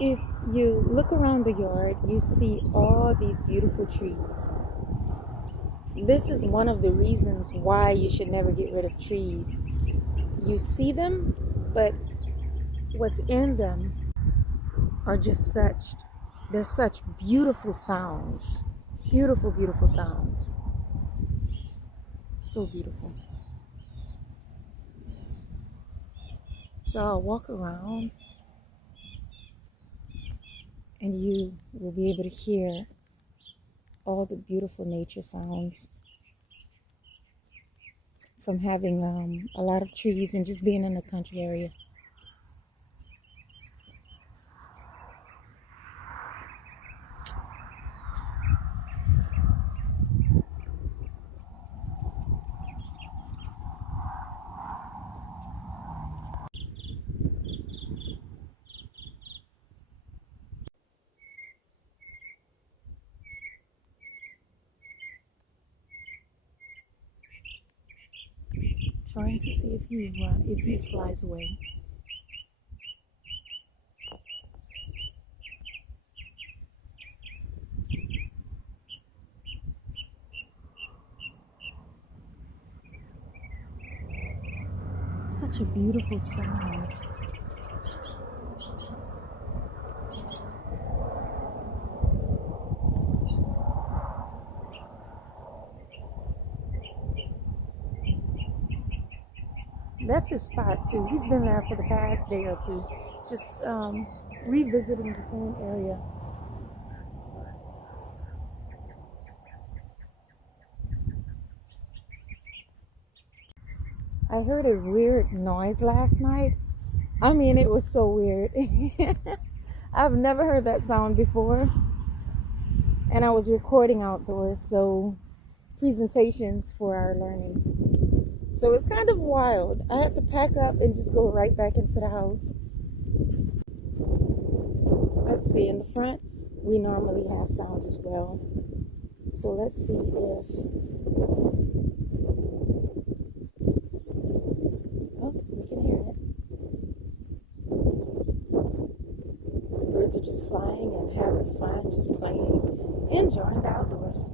If you look around the yard, you see all these beautiful trees. This is one of the reasons why you should never get rid of trees. You see them, but what's in them are just they're such beautiful sounds. Beautiful, beautiful sounds. So beautiful. So I'll walk around and you will be able to hear all the beautiful nature sounds from having a lot of trees and just being in a country area. Trying to see if he flies away. Such a beautiful sound. That's his spot too. He's been there for the past day or two, just revisiting the same area. I heard a weird noise last night. I mean, it was so weird. I've never heard that sound before. And I was recording outdoors, so presentations for our learning. So it's kind of wild. I had to pack up and just go right back into the house. Let's see, in the front, we normally have sounds as well. So let's see if... Oh, we can hear it. The birds are just flying and having fun, just playing, enjoying the outdoors.